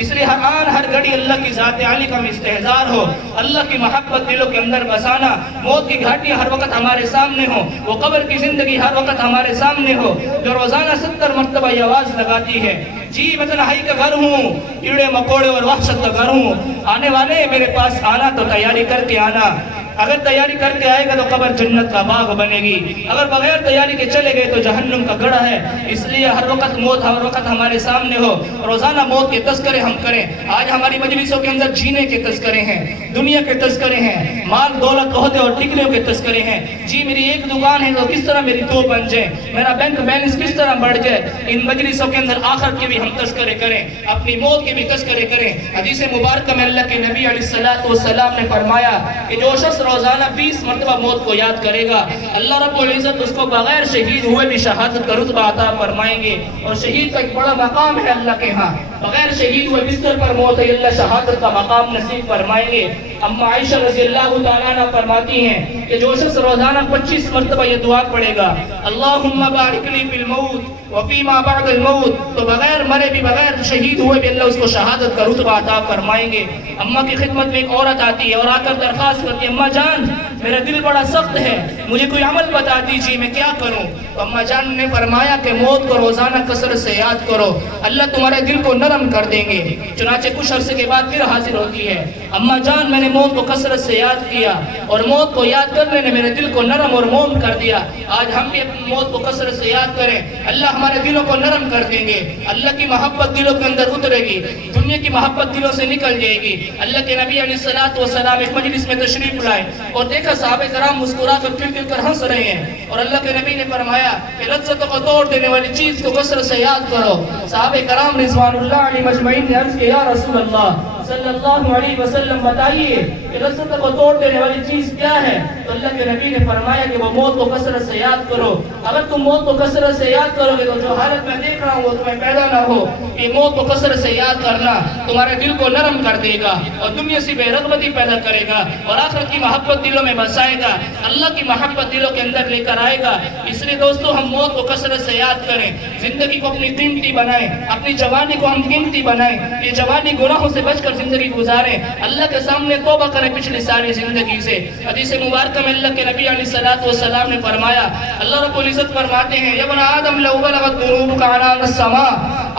اس لیے ہر آن ہر گھڑی اللہ کی ذات عالی کا استحضار ہو، اللہ کی محبت دلوں کے اندر بسانا، موت کی گھاٹی ہر وقت ہمارے سامنے ہو، وہ قبر کی زندگی ہر وقت ہمارے سامنے ہو جو روزانہ 70 مرتبہ یہ آواز لگاتی ہے، جی میں تنہائی کا گھر ہوں، کیڑے مکوڑے اور وحشت کا گھر ہوں، آنے والے میرے پاس آنا تو تیاری کر کے آنا، اگر تیاری کر کے آئے گا تو قبر جنت کا باغ بنے گی، اگر بغیر تیاری کے چلے گئے تو جہنم کا گڑھا ہے۔ اس لیے ہر وقت موت ہر وقت ہمارے سامنے ہو، روزانہ موت کے تذکرے ہم کریں۔ آج ہماری مجلسوں کے اندر جینے کے تذکرے ہیں، دنیا کے تذکرے ہیں، مال دولت عہدے اور ڈگریوں کے تذکرے ہیں، جی میری ایک دکان ہے تو کس طرح میری دو بن جائیں، میرا بینک بیلنس کس طرح بڑھ جائے۔ ان مجلسوں کے اندر آخرت کے بھی ہم تذکرے کریں، اپنی موت کے بھی تذکرے کریں۔ حدیث مبارکہ میں اللہ کے نبی علیہ السلام نے فرمایا کہ جو شخص روزانہ 20 مرتبہ موت کو یاد کرے گا، اللہ رب العزت اس کو بغیر شہید ہوئے بھی شہادت کا رتبہ عطا فرمائیں گے، اور شہید کا ایک بڑا مقام ہے اللہ کے ہاں، بغیر شہید ہوئے بستر پر موت ہے اللہ شہادت کا مقام نصیب فرمائیں گے۔ اما عائشہ رضی اللہ تعالیٰ عنہ فرماتی ہیں کہ جو شخص روزانہ 25 مرتبہ یہ دعا پڑھے گا، اللہم بارک لی فی الموت وفیما بعد الموت، تو بغیر مرے بھی بغیر شہید ہوئے بھی اللہ اس کو شہادت کا رتبہ عطا فرمائیں گے۔ اماں کی خدمت میں ایک عورت آتی ہے اور آ کر درخواست کرتی ہے، اماں جان میرا دل بڑا سخت ہے، مجھے کوئی عمل بتا دیجیے میں کیا کروں؟ تو اماں جان نے فرمایا کہ موت کو روزانہ کثرت سے یاد کرو، اللہ تمہارے دل کو نرم کر دیں گے۔ چنانچہ کچھ عرصے کے بعد پھر حاضر ہوتی ہے، اماں جان میں نے موت کو کثرت سے یاد کیا اور موت کو یاد کرنے نے میرے دل کو نرم اور موم کر دیا۔ آج ہم بھی اپنی موت کو کثرت سے یاد کریں، اللہ ہمارے دلوں کو نرم کر دیں گے، اللہ کی محبت دلوں کے اندر اترے گی، دنیا کی محبت دلوں سے نکل جائے گی۔ اللہ کے نبی علیہ السلام ایک مجلس میں تشریف لائے اور دیکھا صحابہ کرام مسکرا کر کھل کر ہنس رہے ہیں، اور اللہ کے نبی نے فرمایا کہ لذتوں کو توڑ دینے والی چیز کو کثرت سے یاد کرو۔ صحابہ کرام رضوان اللہ علیہ مجمعین نے عرض کیا، یا رسول اللہ صلی اللہ علیہ وسلم بتائیے کہ لذتوں کو توڑ دینے والی چیز کیا ہے؟ تو اللہ کے نبی نے فرمایا کہ وہ موت کو کثرت سے یاد کرو۔ اگر تم موت کو کثرت سے یاد کرو گے تو جو حالت میں دیکھ رہا ہوں وہ تمہیں پیدا نہ ہو، یہ موت کو کثرت سے یاد کرنا تمہارے دل کو نرم کر دے گا اور دنیا سے بے رغبتی پیدا کرے گا اور آخرت کی محبت دلوں میں بسائے گا، اللہ کی محبت دلوں کے اندر لے کر آئے گا۔ اس لیے دوستو ہم موت کو کثرت سے یاد کریں، زندگی کو اپنی قیمتی بنائیں، اپنی جوانی کو ہم قیمتی بنائیں، یہ جوانی گناہوں سے بچ کر زندگی گزاریں، اللہ کے سامنے توبہ کریں پچھلی ساری زندگی سے۔ حدیث مبارکہ میں اللہ کے نبی علیہ السلام نے فرمایا، اللہ رب العزت فرماتے ہیں، یا ابن آدم لو بلغت ذنوبک عنان السماء،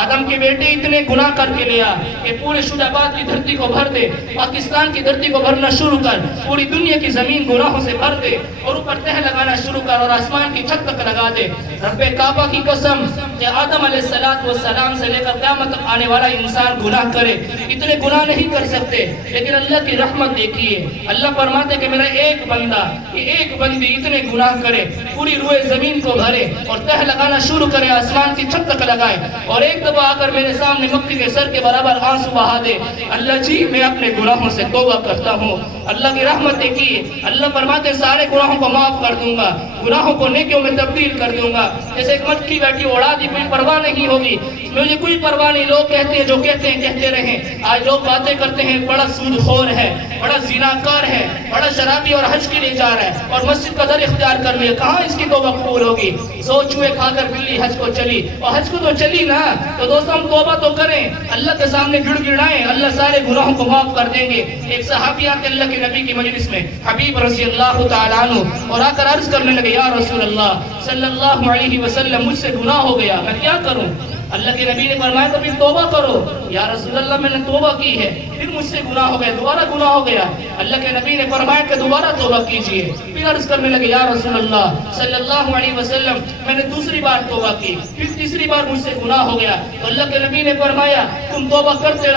آدم کے بیٹے اتنے گناہ کر کے لیا کہ پورے شجاع آباد کی دھرتی کو بھر دے، پاکستان کی دھرتی کو بھرنا شروع کر، پوری دنیا کی زمین گناہوں سے بھر دے اور اوپر تہ لگانا شروع کر اور آسمان کی چھت تک لگا دے۔ رب کعبہ کی قسم کہ آدم علیہ السلام سے لے کر قیامت تک آنے والا انسان گناہ کرے، اتنے گناہ نہیں کر سکتے، لیکن اللہ کی رحمت دیکھیے، اللہ فرماتے کہ میرا ایک بندہ، یہ ایک بندی اتنے گناہ کرے، پوری روئے زمین کو بھرے اور تہ لگانا شروع کرے، آسمان کی چھت تک لگائے اور ایک دفعہ آ کر میرے سامنے مکھی کے سر کے برابر آنسو بہا دے، اللہ جی میں اپنے گناہوں سے توبہ کرتا ہوں۔ اللہ کی رحمت دیکھیے، اللہ فرماتے سارے گناہوں کو معاف کر دوں گا، گناہوں کو نیکیوں میں تبدیل کر دوں گا۔ جیسے ایک مکھی بیٹھی اڑا دی، کوئی پرواہ نہیں ہوگی، مجھے کوئی پرواہ نہیں، لوگ کہتے ہیں جو کہتے ہیں کہتے رہیں۔ آج لوگ باتیں کرتے ہیں بڑا سود خور ہے، بڑا زناکار ہے، بڑا شرابی اور حج کے لیے جا رہا ہے اور مسجد کا در اختیار کر لیا، کہاں اس کی توبہ قبول ہوگی؟ سو چوہے کھا کر بلی حج کو چلی، اور حج کو تو چلی نا، تو دوستو ہم توبہ تو کریں، اللہ کے سامنے گڑ گڑائیں، اللہ سارے گناہوں کو معاف کر دیں گے۔ ایک صحابی آتے اللہ کے نبی کی مجلس میں، حبیب رضی اللہ تعالیٰ عنہ، اور آ کر عرض کرنے لگے، یا رسول اللہ صلی اللہ علیہ وسلم مجھ سے گناہ ہو گیا، میں کیا کروں؟ اللہ کے نبی نے فرمایا تو پھر توبہ کرو۔ یا رسول اللہ میں نے توبہ کی ہے، پھر مجھ سے گناہ ہو گیا، دوبارہ گناہ ہو گیا۔ اللہ کے نبی نے فرمایا کہ دوبارہ توبہ کیجئے۔ پھر عرض کرنے لگے، یا رسول اللہ صلی اللہ علیہ وسلم میں نے دوسری بار توبہ کی، پھر تیسری بار مجھ سے گناہ ہو گیا، تو اللہ کے نبی نے فرمایا تم توبہ کرتے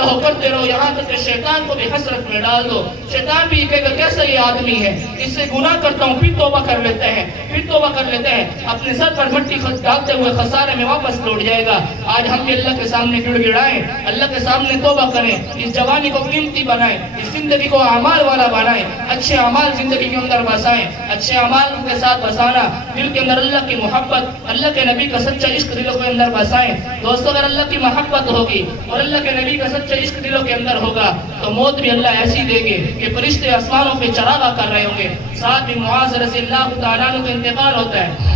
رہو یہاں تک کہ شیطان کو بھی حسرت میں ڈال دو، شیطان بھی کہے گا کیسا یہ آدمی ہے، اس سے گناہ کرتا ہوں، پھر توبہ کر لیتے ہیں، پھر توبہ کر لیتے ہیں، اپنے سر پر مٹی ڈالتے ہوئے خسارے میں واپس لوٹ جائے گا۔ آج ہم بھی اللہ کے سامنے گڑ گڑائیں، اللہ کے سامنے توبہ کریں، اس جوانی کو قیمتی بنائیں، اس زندگی کو اعمال والا بنائیں، اچھے اعمال زندگی کے اندر بسائیں، اچھے اعمال کے ساتھ بسانا، دل کے اندر اللہ کی محبت، اللہ کے نبی کا سچا عشق دلوں کے اندر بسائیں۔ دوستو اگر اللہ کی محبت ہوگی اور اللہ کے نبی کا سچا عشق دلوں کے اندر ہوگا تو موت بھی اللہ ایسی دے گے کہ فرشتے آسمانوں پہ چراغاں کر رہے ہوں گے۔ ساتھ بھی معاذ رضی اللہ تعالیٰ عنہ کا انتقال ہوتا ہے،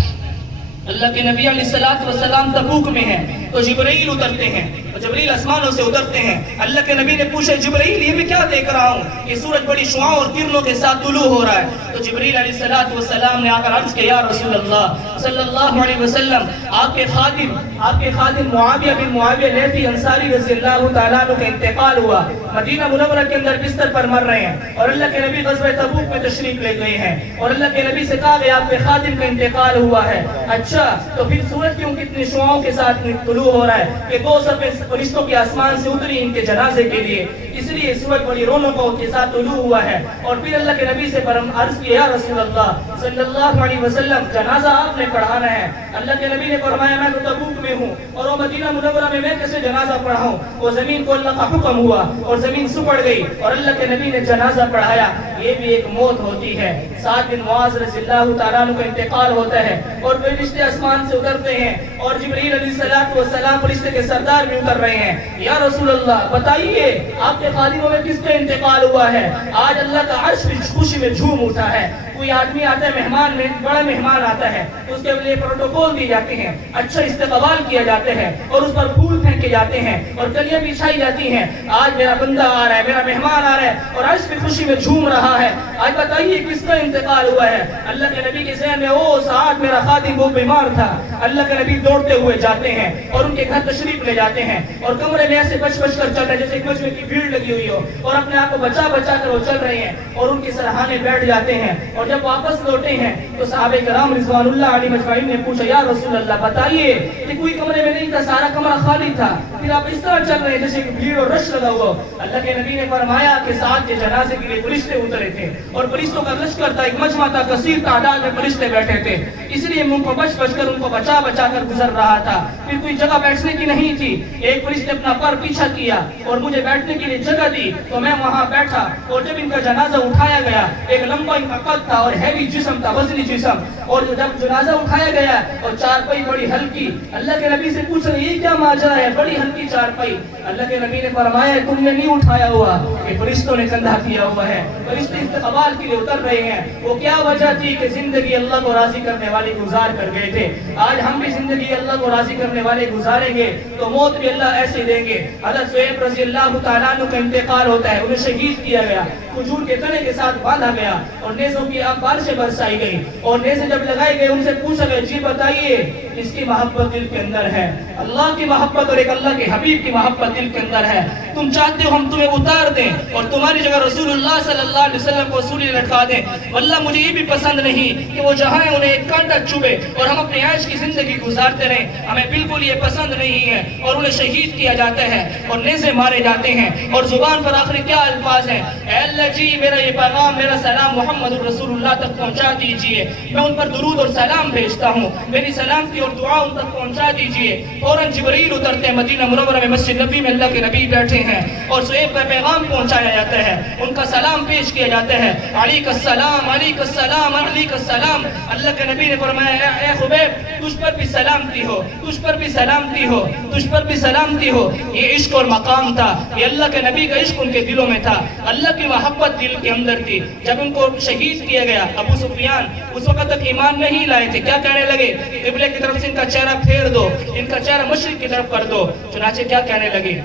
اللہ کے نبی علیہ السلام تبوک میں ہیں تو جبرائیل اترتے ہیں، جبریل آسمانوں سے اترتے ہیں. اللہ کے نبی نے پوچھا جبریل یہ میں کیا دیکھ رہا ہوں؟ یہ سورج بڑی شعاؤں اور کرنوں کے ساتھ طلوع ہو رہا ہے. تو جبریل علیہ السلام نے آ کر عرض کیا یا رسول اللہ صلی اللہ علیہ وسلم آپ کے خادم معاویہ بن معاویہ لیثی انصاری رضی اللہ تعالیٰ عنہ کا انتقال ہوا. مدینہ منورہ کے اندر بستر پر مر رہے ہیں اور اللہ کے نبی غزوہ تبوک میں تشریف لے گئے ہیں اور اللہ کے نبی سے کہا گیا آپ کے خادم کا انتقال ہوا ہے. اچھا تو پھر سورج کیوں کتنی شعاؤں کے ساتھ طلوع ہو رہا ہے کہ 2 صفیں فرشتوں کے آسمان سے اتری ان کے جنازے کے لیے, اس لیے سورج بڑی رونقوں کے ساتھ طلوع ہوا ہے. اور پھر اللہ کے نبی سے عرض کیا یا رسول اللہ صلی اللہ علیہ وسلم جنازہ آپ نے پڑھانا ہے. اللہ کے نبی نے فرمایا میں تو تبوک میں ہوں اور وہ مدینہ منورہ میں کیسے جنازہ پڑھاؤں؟ وہ زمین کو اللہ کا حکم ہوا اور زمین سپڑ گئی اور اللہ کے نبی نے جنازہ پڑھایا. یہ بھی ایک موت ہوتی ہے. سعد بن معاذ رضی اللہ تعالیٰ عنہ کا انتقال ہوتا ہے اور فرشتے آسمان سے اترتے ہیں اور جبریل علیہ السلام فرشتے کے سردار بھی اتر رہے ہیں. یا رسول اللہ بتائیے آپ کے خادموں میں کس کا انتقال ہوا ہے؟ آج اللہ کا عرش بھی خوشی میں جھوم اٹھا ہے. کوئی آدمی آتا ہے مہمان میں, بڑا مہمان آتا ہے, اس کے لیے پروٹوکول دی جاتے ہیں, اچھا استقبال کیا جاتے ہیں اور اس پر پھول پھینکے جاتے ہیں اور کلیاں بچھائی جاتی ہیں. آج میرا بندہ آ رہا ہے, میرا مہمان آ رہا ہے اور عرش بھی خوشی میں جھوم رہا ہے. آج بتائیے کس کا انتقال ہوا ہے؟ اللہ کے نبی کے ذہن میں او سعد میرا خادم وہ بیمار تھا. اللہ کے نبی دوڑتے ہوئے جاتے ہیں اور ان کے گھر تشریف لے جاتے ہیں اور کمرے میں ایسے بچ بچ کر چل رہے جیسے ایک مجمع کی بھیڑ لگی ہوئی ہو اور اپنے آپ کو بچا بچا کر وہ چل رہے ہیں اور ان کے سرہانے بیٹھ جاتے ہیں. اور جب واپس لوٹے ہیں تو صحابہ کرام رضوان اللہ علیہ مجمعین نے پوچھا یا رسول اللہ بتائیے کہ کوئی کمرے میں نہیں تھا, سارا کمرہ خالی تھا, پھر آپ اس طرح چل رہے ہیں جیسے کہ بھیڑ اور رش لگا ہوا. اللہ کے نبی نے فرمایا کہ سعد کے جنازے کے لیے فرشتے اترے تھے اور فرشتوں کا لشکر تھا, ایک مجمع تھا, کثیر تعداد میں فرشتے بیٹھے تھے, اس لیے ان کو بچ بچ کر ان کو بچا بچا کر گزر رہا تھا. پھر کوئی جگہ بیٹھنے کی نہیں تھی, ایک فرشتے اپنا پر پیچھا کیا اور مجھے بیٹھنے کے لیے جگہ دی تو میں وہاں بیٹھا. اور جب ان کا جنازہ اٹھایا گیا, ایک لمبا ان کا قد تھا اور ہیوی جسم تھا, وزنی جسم, اور جب جنازہ اٹھایا گیا اور چارپائی بڑی ہلکی, اللہ کے نبی سے پوچھا یہ کیا ماجرا ہے, بڑی ہلکی چارپائی؟ اللہ کے نبی نے فرمایا تم نے نہیں اٹھایا ہوا, یہ فرشتوں نے کندھا کیا ہوا ہے. فرشتے استقبال کے لیے اتر رہے ہیں. وہ کیا وجہ تھی کہ زندگی اللہ کو راضی کرنے والی گزار کر گئے تھے. آج ہم بھی زندگی اللہ کو راضی کرنے والے گزاریں گے تو موت بھی اللہ ایسے دیں گے. حضرت شعیب رضی اللہ تعالیٰ عنہ کا انتقال ہوتا ہے, انہیں شہید کیا گیا, کھجور کے تنے کے ساتھ باندھا گیا اور نیزوں کی بارشیں برسائی گئی اور نیزے جب لگائی گئی ان سے پوچھا گیا جی بتائیے اس کی محبت دل کے اندر ہے, اللہ کی محبت اور ایک اللہ کے حبیب کی محبت دل کے اندر ہے. تم چاہتے ہو ہم تمہیں اتار دیں اور تمہاری جگہ رسول اللہ صلی اللہ علیہ وسلم کو سولی لٹکا دیں؟ واللہ مجھے یہ بھی پسند نہیں کہ وہ جہاں ہیں انہیں ایک کانٹا چبھے اور ہم اپنے عیش کی زندگی گزارتے رہیں. ہمیں بالکل یہ پسند نہیں ہے اور انہیں شہید کیا جاتا ہے اور نیزے مارے جاتے ہیں اور زبان پر آخری کیا الفاظ ہیں, اے اللہ جی میرا یہ پیغام, میرا سلام محمد رسول اللہ تک پہنچا دیجئے, میں ان پر درود اور سلام بھیجتا ہوں, میری سلامتی اور دعا ان تک پہنچا دیجئے. فوراً جبریل اترتے ہیں مدینہ منورہ میں, مسجد نبی میں اللہ کے نبی بیٹھے ہیں اور شعیب کا پیغام پہنچایا جاتا ہے, ان کا سلام پیش کیا جاتا ہے. علیک السلام علیک السلام علیک السلام. اللہ کے نبی نے فرمایا اے خبیب تجھ پر بھی سلامتی ہو, تجھ پر بھی سلامتی ہو, تجھ پر بھی سلامتی ہو. یہ عشق اور مقام تھا, یہ اللہ کے نبی کا عشق ان کے دلوں میں تھا, اللہ کی محبت دل کے اندر تھی. جب ان کو شہید کیا گیا, ابو سفیان اس وقت تک ایمان نہیں لائے تھے, کیا کہنے لگے قبلے کی طرف سے ان کا چہرہ پھیر دو, ان کا چہرہ مشرق کی طرف کر دو. چنانچہ کیا کہنے لگے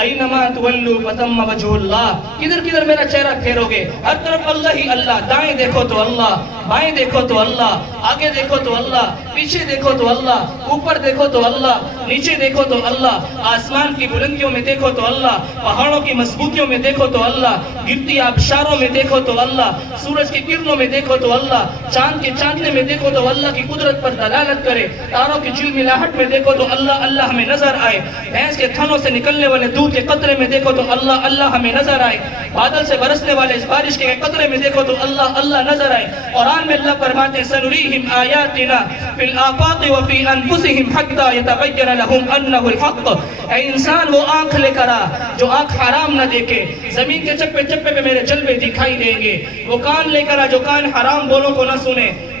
اینما تولوا فتم وجہ اللہ, کدھر کدھر میرا چہرہ پھیرو گے, ہر طرف اللہ ہی اللہ, دائیں دیکھو تو اللہ, بائیں دیکھو تو اللہ, آگے دیکھو تو اللہ, پیچھے دیکھو تو اللہ, اوپر دیکھو تو اللہ, نیچے دیکھو تو اللہ, آسمان کی بلندیوں میں دیکھو تو اللہ, پہاڑوں کی مضبوطیوں میں دیکھو تو اللہ, گرتی آبشاروں میں دیکھو تو اللہ, سورج کی کرنوں میں دیکھو تو اللہ, چاند کے چاندنے میں دیکھو تو اللہ کی قدرت پر دلالت کرے, تاروں کی جلملاہٹ میں دیکھو تو اللہ اللہ ہمیں نظر آئے, بھینس کے تھنوں سے نکلنے والے دودھ کے قطرے میں دیکھو تو اللہ اللہ ہمیں نظر آئے, بادل سے برسنے والے بارش کے قطرے میں دیکھو تو اللہ اللہ نظر آئے. قرآن میں اللہ فرماتے ہیں سنریہم آیاتنا فی الآفاق وفی انفسہم حتی یتبین لہم انہ الحق. اے انسان وہ آنکھ لے کر آ جو آنکھ حرام نہ دیکھے, زمین کے چپے چپے پہ میرے جلوے دکھائی دیں گے. وہ کان لے کر آ جو کان حرام بولوں کو نہ سنے,